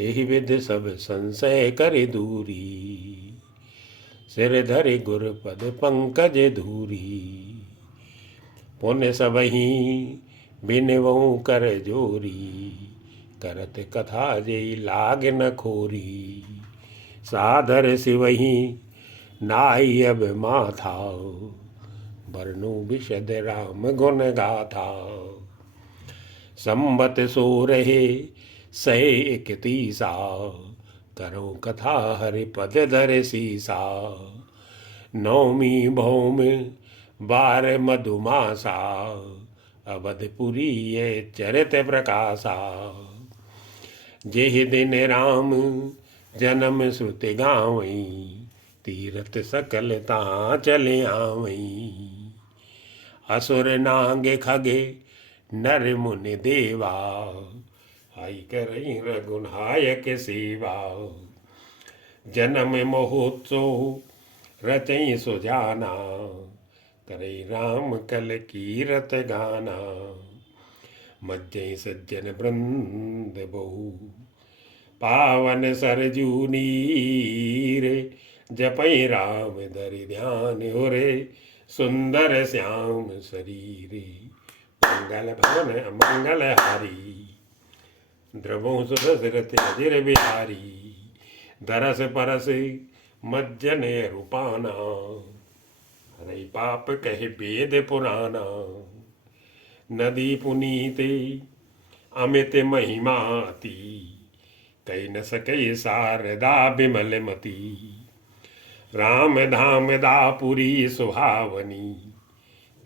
एहि विधि सब संशय करि दूरी। सिर धरि गुर पद पंकज धूरी। पुण्य सबहि बिनवऊँ कर जोरी। करत कथा जेई लाग न खोरी। सादर सिवहि नाई अब माथा। बरनु विशद राम गुण गाथा। संबत सो रहे सहे 31। करो कथा हरि पद धर सीसा। नौमी भौम 12 मधुमासा। अवधपुरी ये चरित प्रकाशा। जेहि दिन राम जन्म श्रुति गावई। तीरथ सकल तहाँ चले आवई। असुर नाग खगे नर मुनि देवा। हाई करई रघुनायक सेवा। जन्म महोत्सव रचई सुजाना। करई राम कल कीरत गाना। मज्जै सज्जन वृंद बहु। पावन सरजू नीर। जपई राम धरि ध्यान होरे। सुंदर श्याम शरीरे। मंगल भवन मंगल हारी। द्रवों सुदशरथ अजिर बिहारी। दरस परस मज्जन रूपाना। हरई पाप कहे वेद पुराना। नदी पुनीते अमित महिमाति। कही न सके शारदा बिमल मती। राम धाम दापुरी सुहावनी।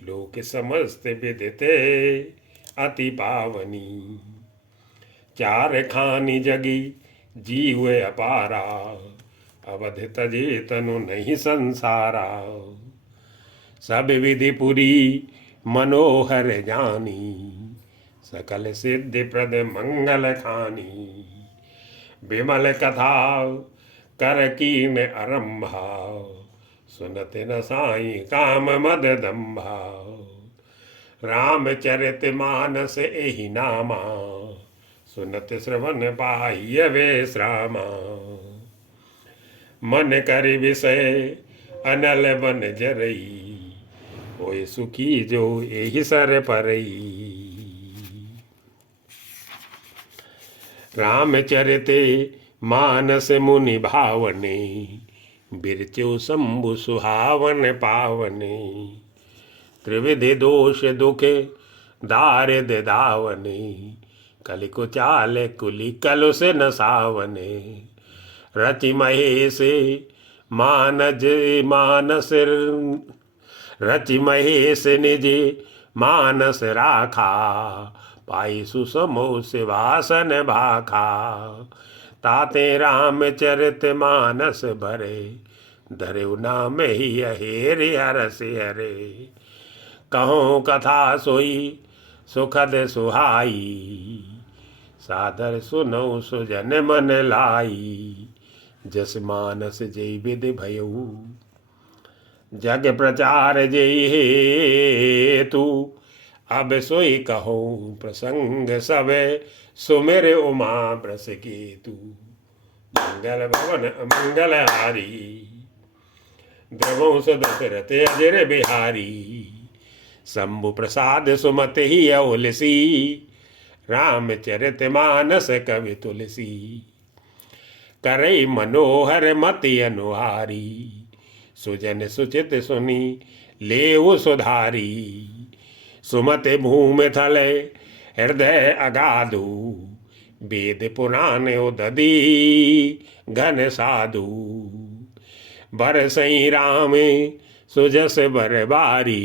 लोक समस्त विदिते अति पावनी। चार खानी जगी जीव अपारा। अवध तजे तनु नहीं संसारा। सब विधि पुरी मनोहर जानी। सकल सिद्धि प्रद मंगल खानी। विमल कथा कर कीन आरंभा। सुनत न साई काम मद दंभा। रामचरित मानस एहि नामा। सुनत श्रवण पाह्य विश्रामा। मन करि विषय अनल बन जरई। होय सुखी जो एहि सर परई। रामचरिते मानस मुनि भावने। बिरचो शंभु सुहावन पावने। त्रिविधि दोष दुख दारिद दावने। कलिको चाल कुली कलु से नसावने। रचि महेश मानज मानस। रचि महेश निज मानस राखा। पाई सुसमो सिवासन भाखा। ताते रामचरित मानस भरे। धरे नाम ही हेरि हरस हरे। कहो कथा सोई सुखद सुहाई। सादर सुनो सुजन मन लाई। जस मानस जय विधि भयऊ। जग प्रचार जय हेतु। अब सोई कहो प्रसंग सब। सुमिर उमा ब्रस केतु। मंगल भवन मंगल हारी। द्रवों दशरथ अजिर बिहारी। शंभु प्रसाद सुमत ही औलसी। रामचरित मानस कवि तुलसी। करई मनोहर मति अनुहारी। सुजन सुचित सुनी लेउ सुधारी। सुमत भूमि थल हृदय अगाधु। वेद पुराण उदधी घन साधु। बरसई राम सुजस बरबारी।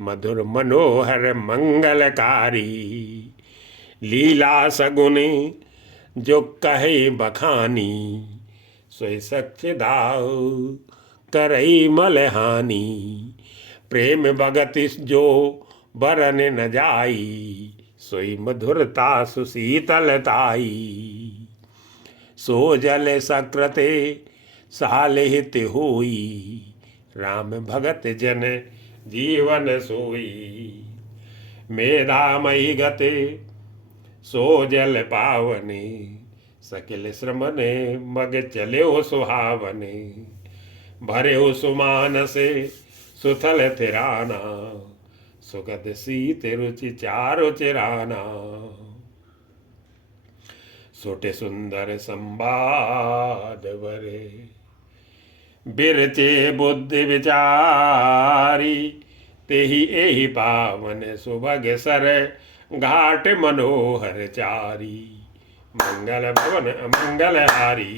मधुर मनोहर मंगलकारी। लीला सगुन जो कहे बखानी। सोई सच दाव करई मलहानी। प्रेम भगति जो बरन न जाई। सोई मधुरता सुशीतलताई। सो जल सकृते सालिहित होई। राम भगत जन जीवन सोई। मेधामयी गते सो जल पावने। सकिल श्रमने मग चले हो सुहावने, भरे हो सुमान से सुथल थिराना, सुगध सीत रुचि चारो चिराना, सोटे सुंदर संवाद वरे, बिरचे बुद्धि विचारी, तेहि एहि पावन सुभग सर घाट मनोहर चारी, मंगल भवन अमंगल हारी,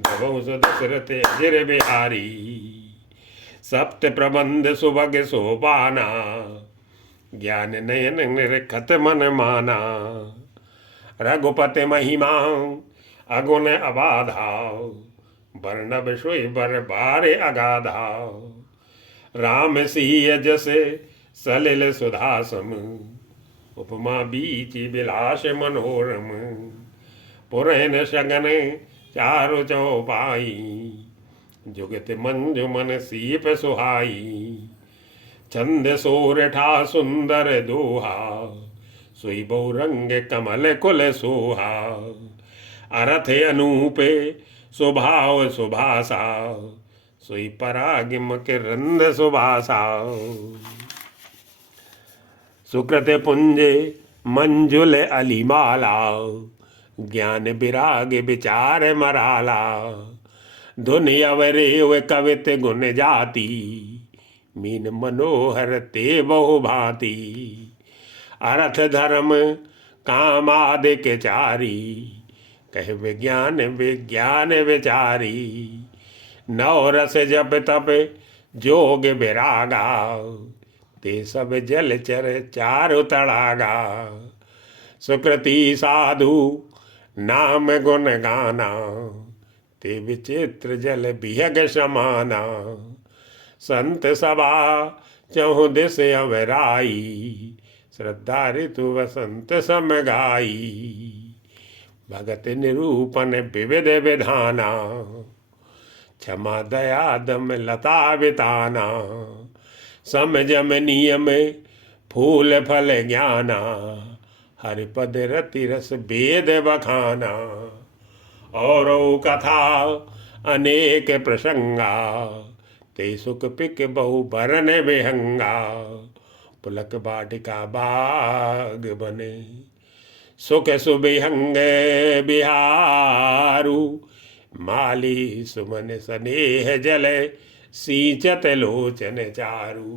धवौ दशरथ अजिर बिहारी, सप्त प्रबंध सुभग सोपाना, ज्ञान नयन निरखत मन माना, रघुपति महिमा अगुण अबाधा, वर्णव सोई बर बारे अगाधा, राम सिंह जस सलिल सुधासम, उपमा बीच विलास मनोरम, पुरैन सगन चारु चौपाई, जुगत मंजु मन सीप सुहाई, छंद सोरठा सुंदर दोहा, सोई बहुरंग कमल कुल सोहा, अरथ अनूपे स्वभाव सुभाषा, सोई परागिम के रंद सुभाषा, सुकृत पुंजे मंजुल अलिमाला, ज्ञान विराग विचार मराला, धुन अवरे कवित गुण जाति, मीन मनोहर ते बहु भांति, अर्थ धर्म कामादिक चारी, कह विज्ञान विज्ञान विचारी, नौ रस जप तप जोग विरागा, ते सब जलचर चारु तड़ागा, सुकृति साधु नाम गुण गाना, ते विचित्र जल बिहग समाना, संत सभा चहु दिस अवराई, श्रद्धा ऋतु वसंत सम गाई, भगत निरूपण विविध विधाना, क्षमा दया दम लता बिताना, समझम नियम फूल फल ज्ञाना, हरिपद रति रस वेद बखाना, और कथा अनेक प्रसंगा, ते सुख पिक बहु बरन विहंगा, पुलक बाटिका बाग बने, सुख सुबिहंग बिहारू, माली सुमन स्नेह जल सींचत लोचन चारू,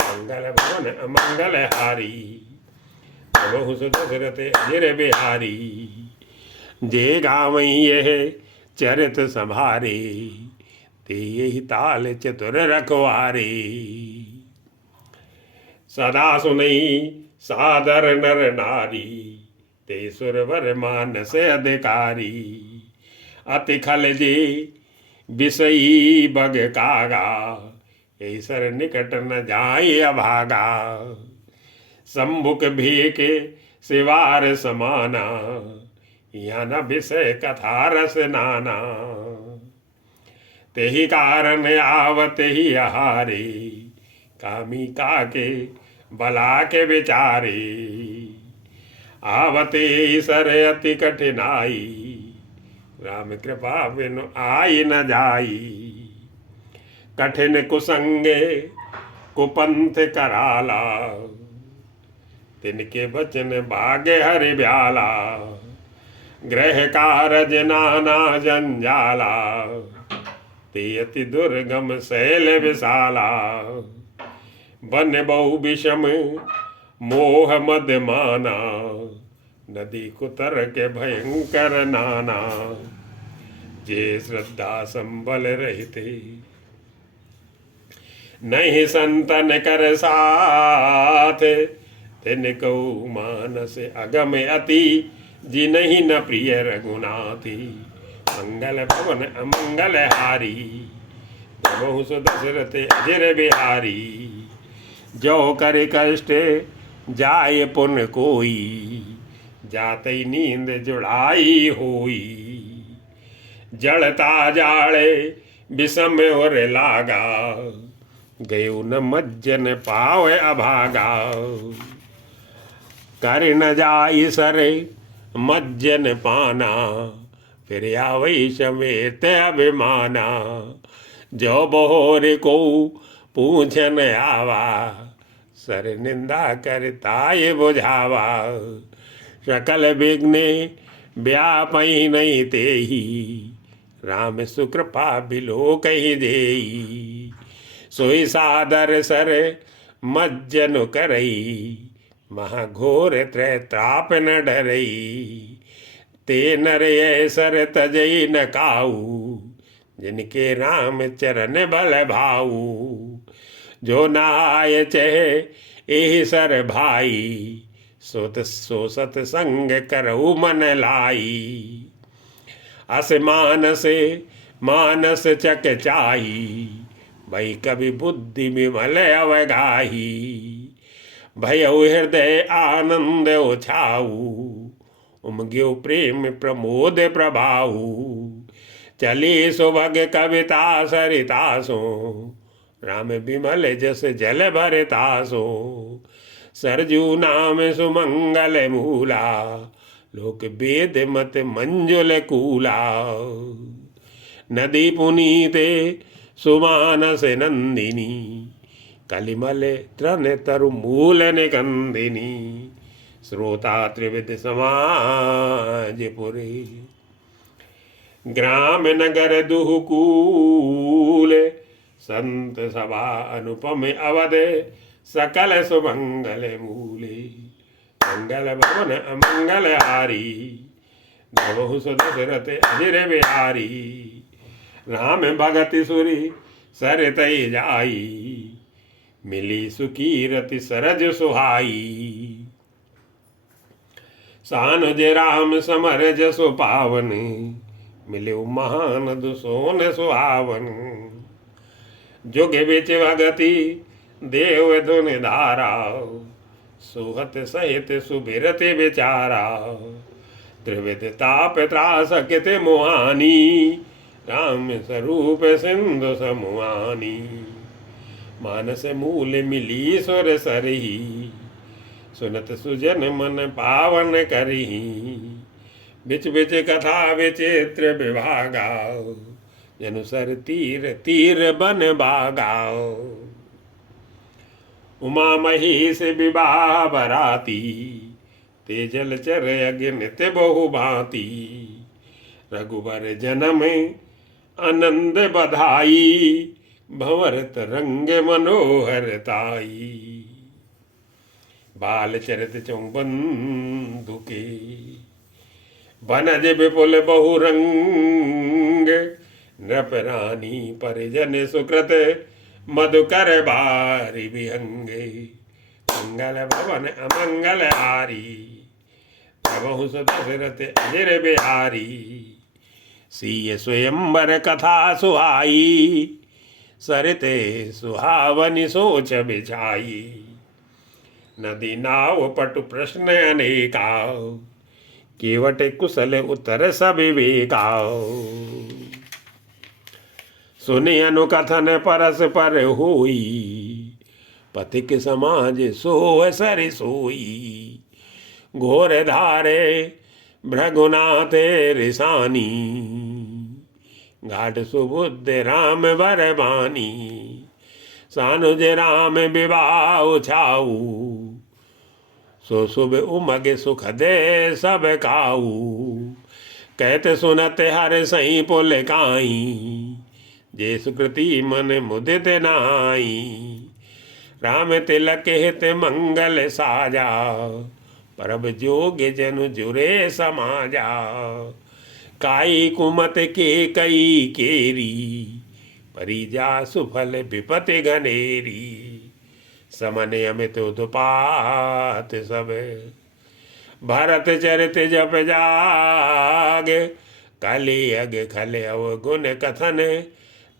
मंगल भवन अमंगल हारी, बहु दशरथ अजिर बिहारी, जे गावई यह चरित संभारे, ते यही ताल चतुर रखवारे, सदा सुनई सादर नर नारी, ते सुरवर मानस अधिकारी, अति खल जे विषयी बग कागा, ईसर निकट न जाए अभागा, सम्मुख भेके सिवार समाना, यहाँ न विषय कथा रस नाना, तेहि कारण आवत ही आहारे, कामी काके बला के विचारे, आवते सर अति कठिनाई, राम कृपा बिनु आई न जाई, कठिन कुसंगे कुपंथ कराला, तिनके बचन भाग्य हरि ब्याला, ग्रह कारज नाना जंजाला, ते अति दुर्गम शैल विशाला, बन बहु विषम मोह मद माना, नदी कुतर के भयंकर नाना, जे श्रद्धा संबल रहते, नहीं संतन कर साथ, तिनको मानस अगम अति, जिनहि न प्रिय रघुनाथी, मंगल भवन अमंगल हारी, बहु दशरथ अजिर बिहारी, जो कर कष्ट जाय पुन कोई, जाते नींद जुड़ाई होई, जड़ता जाड़े विषम और लागा, गयो न मज्जन पावे अभागा, कर न जाई सरे मज्जन पाना, फिर आवै समेत अभिमाना। जो बहोर को पूछन आवा, सर निंदा करता ये बुझावा। सकल विघ्न व्यापई नहीं तेही, राम सुकृपा बिलो कही देई। सोई सादर सर मज्जन करई, महाघोर त्रैताप न डरई। ते नर सर तजई न काऊ, जिनके राम चरण बल भाऊ। जो नाय चहे एहि सर भाई, सो सतसंग करऊ मन लाई। अस मानस चक चाही, भई कवि बुद्धि विमल अवगाही। भयउ हृदय आनंद उछाऊ, उमग्यो प्रेम प्रमोद प्रभाऊ। चली सुभग कविता सरितासो, राम विमल जस जल भरतासो। सरजू नाम सुमंगल मूला, लोक वेद मत मंजुल कूला। नदी पुनीते सुमानस नंदिनी, कलिमल त्रन तरु मूल निकंदिनी। श्रोता त्रिविध समाज पुरे, ग्राम नगर दुहकूल। संत सभा अनुपम अवध, सकल सुमंगल मूले। मंगल भवन अमंगल हारी, नवहु सुदशरथ अजिर बिहारी। राम भगत सुरी सरतई जाई, मिली सुकीरति सरज सुहाई। सानुज राम समर जसु पावन, मिले महान दुसोन सुहावन। जुग बिच भगति देव धुन धारा, सुहत सहित सुबिरति विचारा। त्रिविध ताप त्रास कित मुहानी, राम स्वरूप सिंधु समुहानी। मानस मूल मिली सुर सरही, सुनत सुजन मन पावन करही। बिच बिच कथा विचित्र विभागा, जनुसर तीर तीर बन बागाओ। उमा महेश विवाह बराती, तेजल चर अग्नित बहु भांति। रघुबर जन्म आनंद बधाई, भंवरत रंग मनोहर ताई। बाल चरित चौबंधु के, बनज विपुल बहुरंग। नृप रानी परिजन सुकृत, मधुकर बारी विहंगे। मंगल भवन अमंगल हारी, प्रभु दशरथ अजिर बिहारी। सीय स्वयंवर कथा सुहाई, सरिते सुहावनि सोच बिछाई। नदी नाव पटु प्रश्न अनेका, केवट कुशल उत्तर सब विवेकाओ। सुनि अनुकथन परस पर होई, पथिक समाज सोह सर सोई। घोर धारे भृगुनाथ रिसानी, घाट सुबुद्ध राम बरबानी। सानुज राम विवाह छाऊ, सो शुभ उमग सुख दे सब काऊ। कहत सुनत हर सही पुल काई, जे सुकृति मन मुदित नाई। राम तिलक हित मंगल साजा, परब जोग जनु जुरे समाजा। काई कुमत के कई केरी, परिजा सुफल विपति घनेरी। समन अमित उत्पात सब, भरत चरित जप जाग। कलि अग खल अवगुण कथन,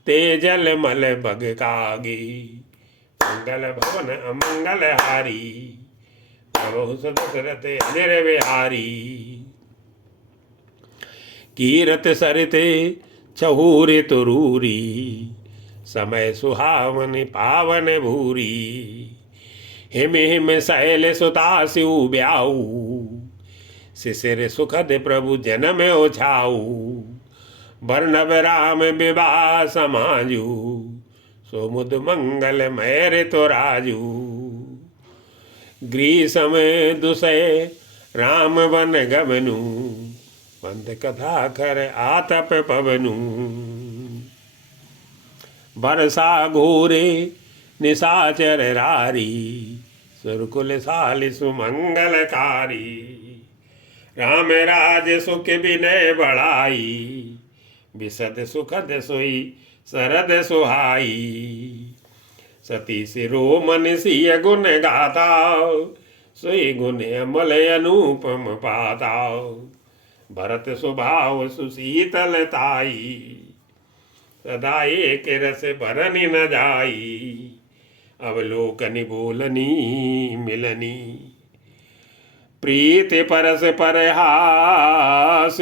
तेजल मल बग कागी। मंगल भवन अमंगल हारी, प्रभु दशरथ अजिर बिहारी। कीरत सरिते छहूर तुरूरी, समय सुहावन पावन भूरी। हिम हिम शैल सुता सिउ ब्याऊ, शिशिर सुखद प्रभु जन्म ओछाऊ, वर्णव राम विवाह समाजू, सोमुद मंगल मैर तो राजू। ग्रीसम दुसय राम वन गमनु, बंद कथा कर आतप पवनु। बरसा घोरे निशाचर रारी, सुरकुल साल सुमंगलकारी। राम राज सुख विनय बढ़ाई, विशद सुखद सोई शरद सुहाई। सती सिरो मन सिय गुण गाता, सोई गुण अमल अनुपम पाता। भरत स्वभाव सुशीतलताई, सदा एक रस भरनी न जाई। अवलोकनि बोलनी मिलनी, प्रीति परस परहास।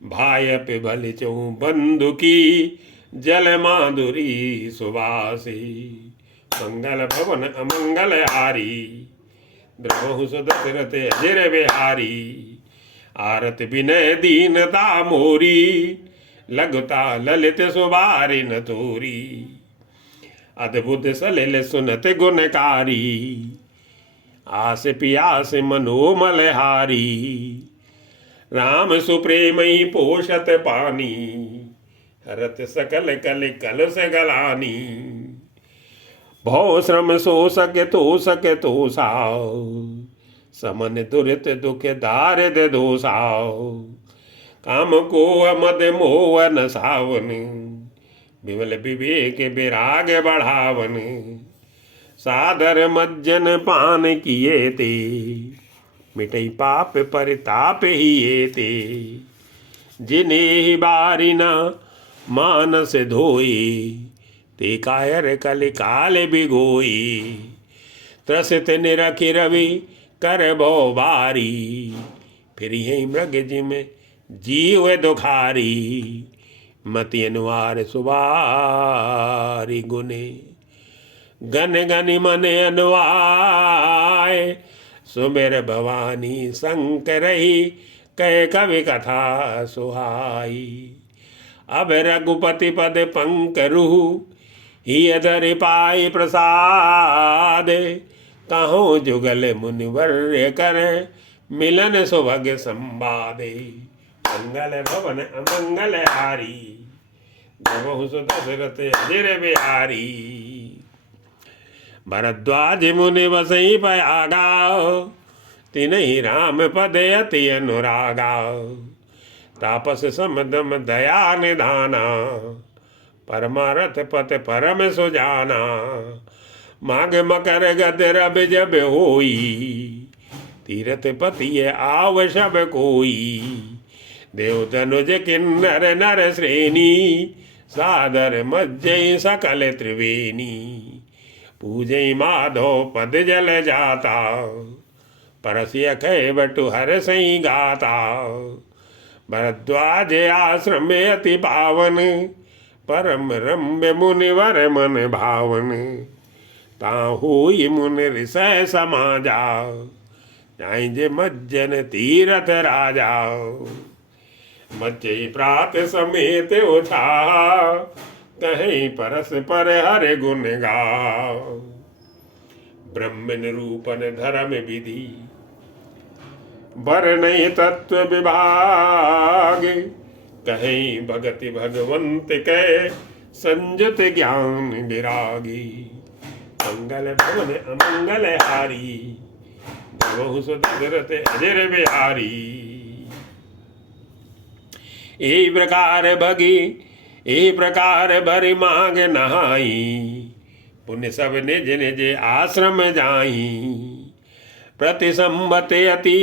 भाय पिबल चौ बंधु की, जल माधुरी सुवासी। मंगल भवन अमंगल हारी, द्रवहु सुदशरथ अजर बिहारी। आरत विनय दीनता मोरी, लघुता ललित सुबारि न तोरी। अद्भुत सलिल सुनत गुणकारी, आस पियास मनोमलहारी। राम सुप्रेमई पोषत पानी, हरत सकल कल कल से गलानी। भव श्रम सो सके तो साओ, समन दुरित दुख दारिद दोसाओ। काम को मद मोह न सावन, विमल विवेक विराग बढ़ावन। सादर मज्जन पान किए ते, मिटई पाप परिताप ही ते। जिन्हें बारी न मानस धोई, ते कायर कल काल बिगोई। त्रसित निरखि रवि कर भो बारी, फिर यही मृग जिम जीव दुखारी। मति अनुवार सुवारी गुने, गन गनि मन अनुआय। सुमेर भवानी शंकरही, कह कवि कथा सुहाई। अब रघुपति पद पंकरुहु, ही धरि पाई प्रसाद। कहो जुगल मुनिवर कर, मिलन सुभग संवादे। मंगल भवन अमंगल हारी, जबहु सुदशरथ अजर बिहारी। भरद्वाज मुनि बसई पयागा, तिन्हि राम पद अति अनुरागा। तापस समदम दया निधाना, परमारथ पथ परम सुजाना। माग मकर गद रब जब होई, तीरथ पति आव सब कोई। देव तनुज किन्नर नर श्रेणी, सादर मज्जय सकल त्रिवेणी। पूजय माधव पद जल जाता, परसिय कै बटु हर सई गाता। भरद्वाज आश्रम अति पावन, परम रम्य मुनिवर मन भावन। ताहुई मुनि ऋषय समाजा, जाइजे मज्जन तीरथ राजा। मज्जई प्रात समेत उठा, कहीं परस पर हर गुण गाओ। ब्रह्म निरूपण धर्म विधि, बर नहीं तत्व विभाग। कहीं भगति भगवंत के, संजत ज्ञान विरागी। मंगल भवन अमंगल हारी, बहु सुदशरथ अजर बिहारी। ए प्रकार भरि मांग नहाई, पुण्य सब निज निज आश्रम जाई। प्रति संबत अति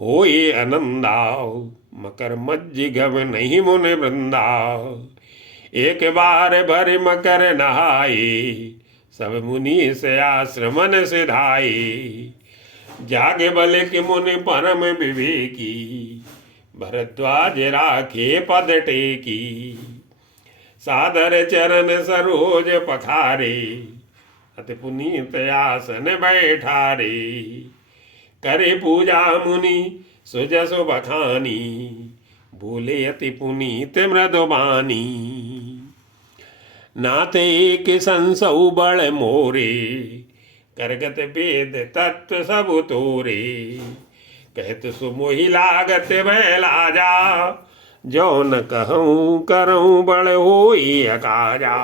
होए आनंदाओ, मकर मज्जि गव नहीं मुन वृंदाओ। एक बार भरि मकर नहाए, सब मुनि से आश्रमन सिधाए। जागे बल के मुनि परम विवेकी, भरद्वाज राखे पद टेकी। सादर चरण सरोज पखारे, अति पुनीत आसन बैठारे। करे पूजा मुनि सुजसु बखानी, बोले अति पुनीत मृदुबानी। नाते एक संसौ बड़ मोरे, करगत वेद तत्व सब तोरे। कहत सुमोहि लागत मैं लाजा, जो न कहूँ करऊँ बड़ होई अकाजा।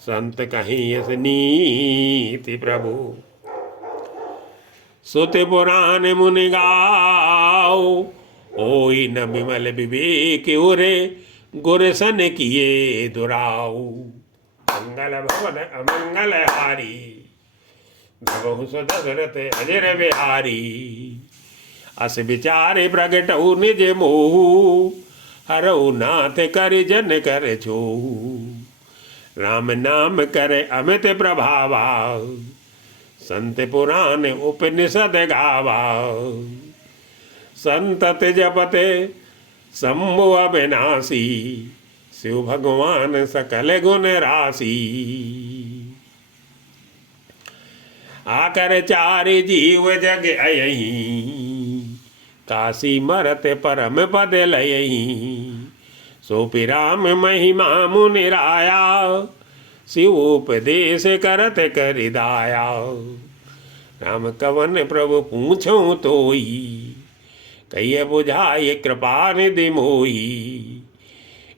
संत कहीं यस नीति प्रभु, सुत पुराण मुनि गाओ। ओई न विमल विवेक उरे, गुर सन किए दुराऊ। मंगल भवन अमंगल हारी, भगहु सो दशरथ अजर बिहारी। अस विचारे प्रगटऊ निज मोहु, हरऊ नाथ कर जन कर छोहु। राम नाम करे अमित प्रभावा, संत पुराण उपनिषद गावा। संतत जपते शंभु अविनाशी, शिव भगवान सकल गुण राशि। आकर चारि जीव जग अयहीं, काशी मरत परम पद लयहीं। सोपि राम महिमा मुनि राया, शिव उपदेश करत करि दाया। राम कवन प्रभु पूछूं तोई, कहिए बुझाए कृपा निधि मोई।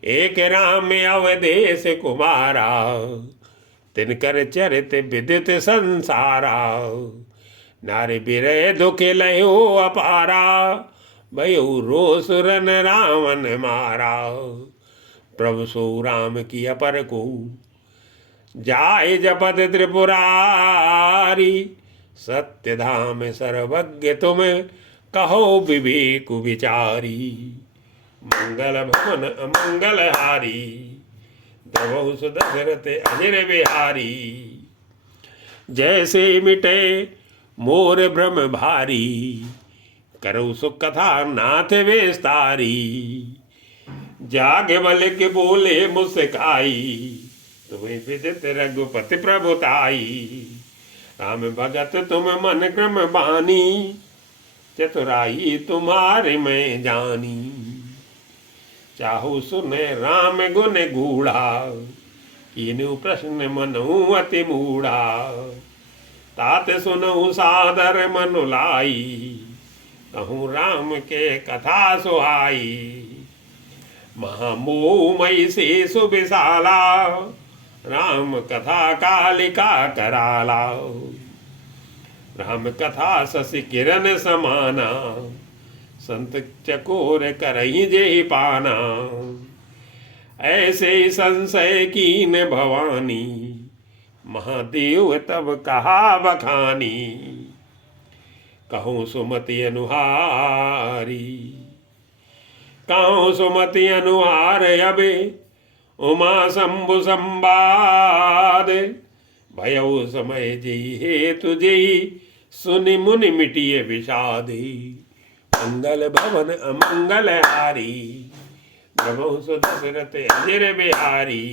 एक राम अवदेश कुमारा, तिनकर चरित विदित संसारा। नारी बिरह दुख लयो अपारा, भयो रोसुरन रावण मारा। प्रभु सो राम की अपर को, जाय जपत त्रिपुरारी। सत्य धाम सर्वज्ञ तुम, कहो विवेक विचारी। मंगल भवन अमंगल हारी, द्रवहु सुदशरथ अजर बिहारी। जैसे मिटे मोर भ्रम भारी, करो सुख कथा नाथ विस्तारी। जागे बल के बोले मुस्काई, तुम्हें विदित रघुपति प्रभुताई। राम भगत तुम मन क्रम बानी, चतुराई तुम्हारे में जानी। चाहु सुने राम गुण गूढ़ा, कीन्हु प्रश्न मनु अति मूढ़ा। तात सुनहु सादर मनु लाई, कहूँ राम के कथा सुहाई। महामोहमयी से सुविशाला, राम कथा कालिका कराला। राम कथा शशि किरण समाना, संत चकोर करही जेहि पाना। ऐसे संशय कीन भवानी, महादेव तब कहा बखानी। कहूँ सुमति अनुहारी, कहूँ सुमति अनुहार अबे। उमा शंभु संवाद, भयउ समय जेहि हेतु जेहि। सुनि मुनि मिटिय विषादे, मंगल भवन अमंगल हारी। प्रभु सो दशरथ अजर बिहारी।